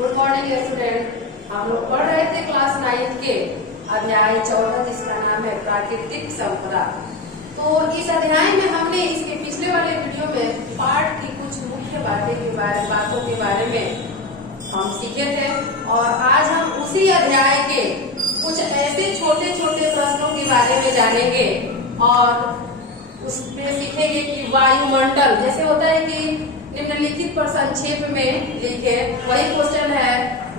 Good morning student. हम लोग पढ़ रहे थे क्लास 9 के अध्याय 14 जिसका नाम है प्राकृतिक संपदा। तो इस अध्याय में हमने इसके पिछले वाले वीडियो में पाठ की कुछ मुख्य बातों के बारे में हम सीखे थे और आज हम उसी अध्याय के कुछ ऐसे छोटे छोटे प्रश्नों के बारे में जानेंगे और उसमें सीखेंगे कि वायुमंडल जैसे होता है कि निम्नलिखित पर संक्षेप में लिखे, वही क्वेश्चन है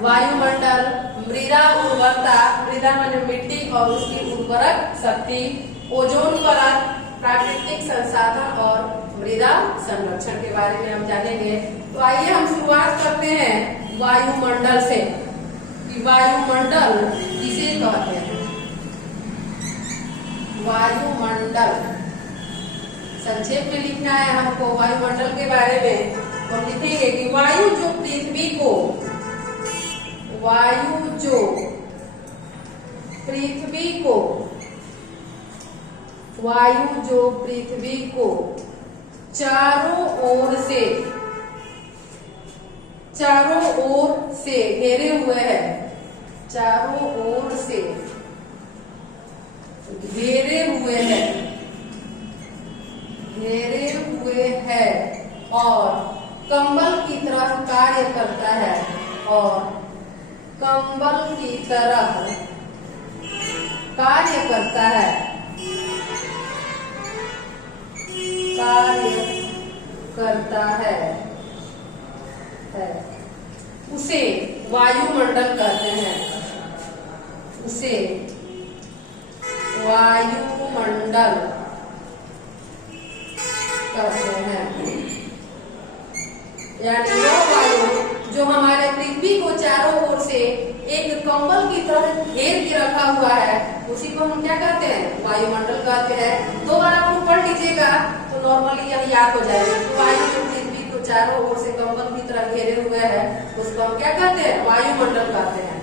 वायुमंडल, मृदा उर्वरता, मृदा माने मिट्टी और उसकी उर्वरक शक्ति, ओजोन परत, प्राकृतिक संसाधन और मृदा संरक्षण के बारे में हम जानेंगे। तो आइए हम शुरुआत करते हैं वायुमंडल से कि वायुमंडल किसे कहते हैं। वायुमंडल संक्षेप में लिखना है हमको वायुमंडल के बारे में। तो हम लिखेंगे कि वायु जो पृथ्वी को चारों ओर से घेरे हुए है, चारों ओर से घेरे हुए है और कंबल की तरह कार्य करता है उसे वायुमंडल कहते हैं। उसे वायुमंडल कहते हैं। यानी वो वायु जो हमारे पृथ्वी को चारों ओर से एक कंबल की तरह घेर के रखा हुआ है, उसी को हम क्या कहते हैं? वायुमंडल कहते हैं। दो बार आप पढ़ लीजिएगा तो नॉर्मली यह याद हो जाएगा। तो वायु जो पृथ्वी को चारों ओर से कंबल की तरह घेरे हुए है, उसको हम क्या कहते हैं? वायुमंडल कहते हैं।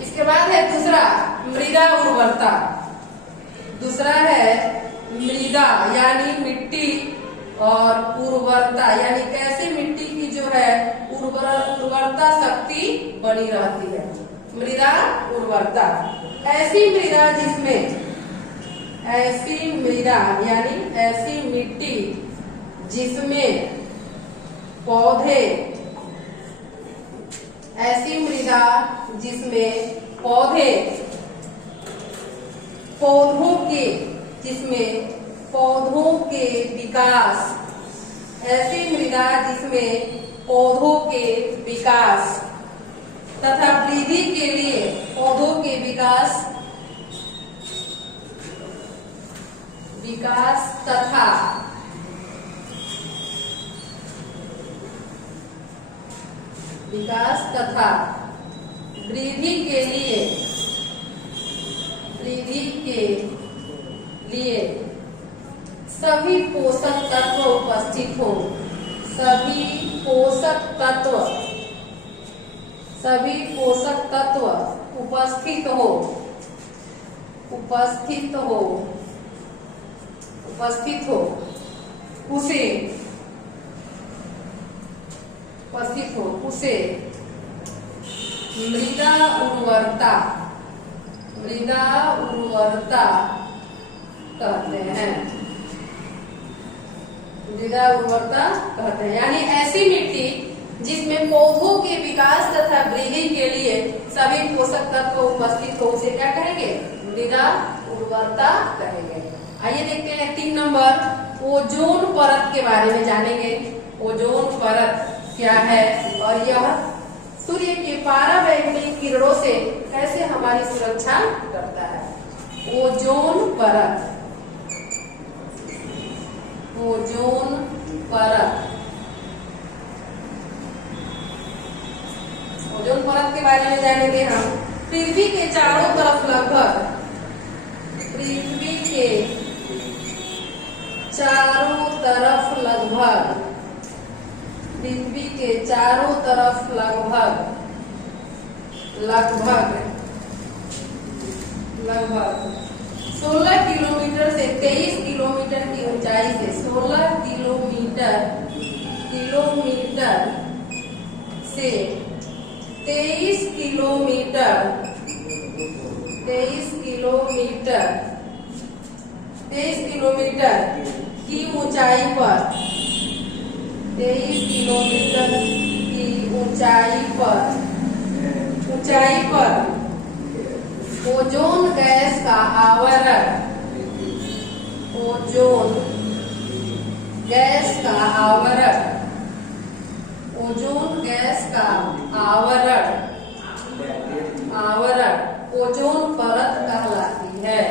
इसके बाद है दूसरा मृदा उर्वरता। दूसरा है मृदा यानी मिट्टी और उर्वरता यानी कैसे मिट्टी की जो है उर्वरता शक्ति बनी रहती है। मृदा उर्वरता ऐसी मिट्टी जिसमें पौधों के विकास तथा वृद्धि के लिए पौधों के विकास तथा वृद्धि के लिए सभी पोषक तत्व उपस्थित हो। सभी पोषक तत्व उपस्थित हो उसे मृदा उर्वरता कहते हैं। मृदा उर्वरता कहते हैं यानी ऐसी मिट्टी जिसमें पौधों के विकास तथा वृद्धि के लिए सभी पोषक तत्व उपस्थित हो, उसे क्या कहेंगे? मृदा उर्वरता कहेंगे। आइए देखते हैं 3 नंबर ओजोन परत के बारे में जानेंगे। ओजोन परत क्या है और यह सूर्य के पराबैंगनी किरणों से कैसे हमारी सुरक्षा करता है। ओजोन परत के बारे में जानेंगे हम। पृथ्वी के चारों तरफ लगभग 16 किलोमीटर से 23 किलोमीटर की ऊंचाई से 16 किलोमीटर से 23 किलोमीटर 23 किलोमीटर 23 किलोमीटर की ऊंचाई पर 23 किलोमीटर की ऊंचाई पर ओजोन गैस का आवरण ओजोन गैस का आवरण ओजोन गैस का आवरण ओजोन परत कहलाती है।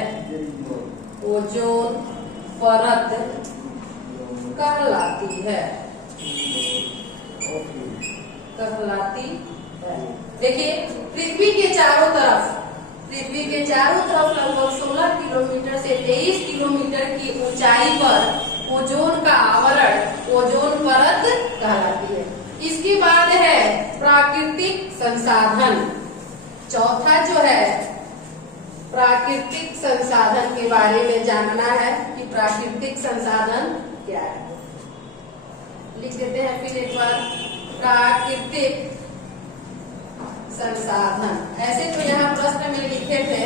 ओजोन परत कहलाती है। देखिए पृथ्वी के चारों तरफ लगभग 16 किलोमीटर से 23 किलोमीटर की ऊंचाई पर ओजोन का आवरण ओजोन परत कहलाती है। इसके बाद है प्राकृतिक संसाधन। चौथा जो है प्राकृतिक संसाधन के बारे में जानना है कि प्राकृतिक संसाधन क्या है। लिख देते हैं फिर एक बार प्राकृतिक संसाधन। ऐसे तो यहाँ प्रश्न में लिखे थे,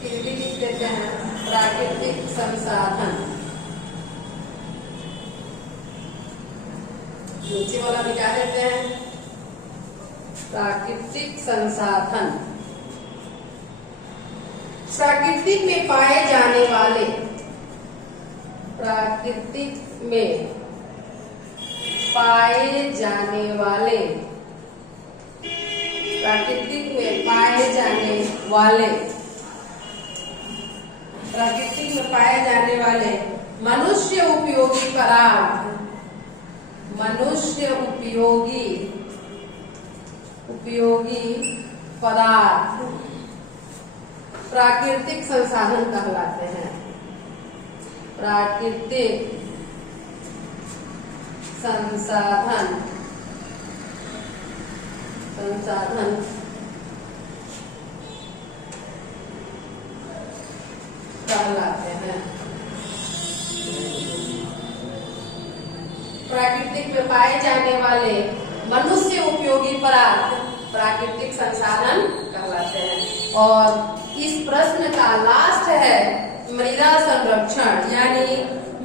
फिर भी लिख देते हैं प्राकृतिक संसाधन। नीचे वाला मिटा देते हैं प्राकृतिक संसाधन। प्राकृतिक में पाए जाने वाले प्राकृतिक में पाए जाने वाले मनुष्य उपयोगी पदार्थ प्राकृतिक संसाधन कहलाते हैं। प्राकृतिक संसाधन कहलाते हैं। प्राकृतिक में पाए जाने वाले मनुष्य उपयोगी पदार्थ प्राकृतिक संसाधन कहलाते हैं। और इस प्रश्न का लास्ट है मृदा संरक्षण, यानी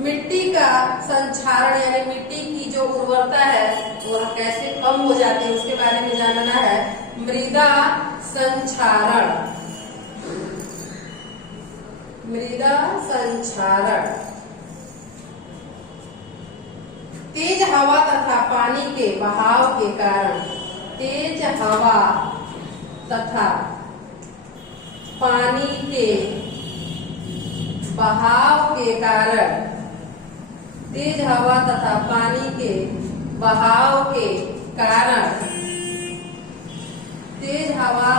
मिट्टी का संक्षारण, यानी मिट्टी की जो उर्वरता है वह कैसे कम हो जाती है उसके बारे में जानना है। मृदा संक्षारण तेज हवा तथा पानी के बहाव के कारण तेज हवा तथा पानी के बहाव के कारण तेज हवा तथा पानी के बहाव के कारण तेज हवा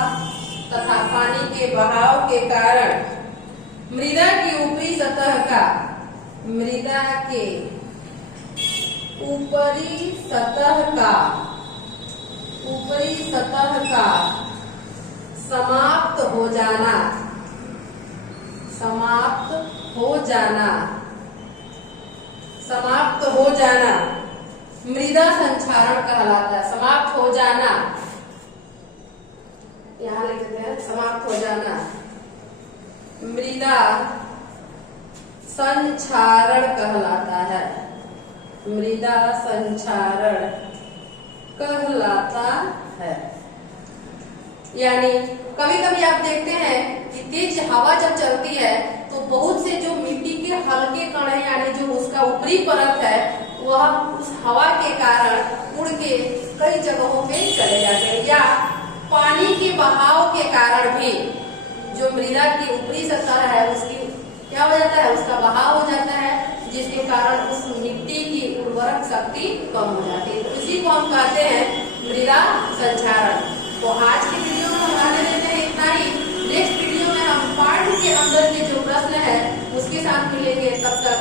तथा पानी के बहाव के कारण मृदा की ऊपरी सतह का ऊपरी सतह का समाप्त हो जाना मृदा संक्षारण कहलाता है। समाप्त हो जाना, यहाँ लिख देते हैं समाप्त हो जाना मृदा संक्षारण कहलाता है। मृदा संक्षारण कहलाता है। यानी कभी कभी आप देखते हैं कि तेज हवा जब चलती है तो बहुत से जो मिट्टी के हल्के कण हैं, यानी जो उसका ऊपरी परत है, वह उस हवा के कारण उड़ के कई जगहों पे चले जाते हैं। या पानी के बहाव के कारण भी जो मृदा की ऊपरी सतह है उसकी क्या हो जाता है, उसका बहाव हो जाता है, जिसके कारण उस मिट्टी की उर्वरक शक्ति कम हो जाती है। तो इसी को हम कहते हैं मृदा संक्षारण। तो आज की वीडियो में हमारे देते हैं इतना ही। नेक्स्ट वीडियो में हम पाठ के अंदर के जो प्रश्न है उसके साथ मिलेंगे। तब तक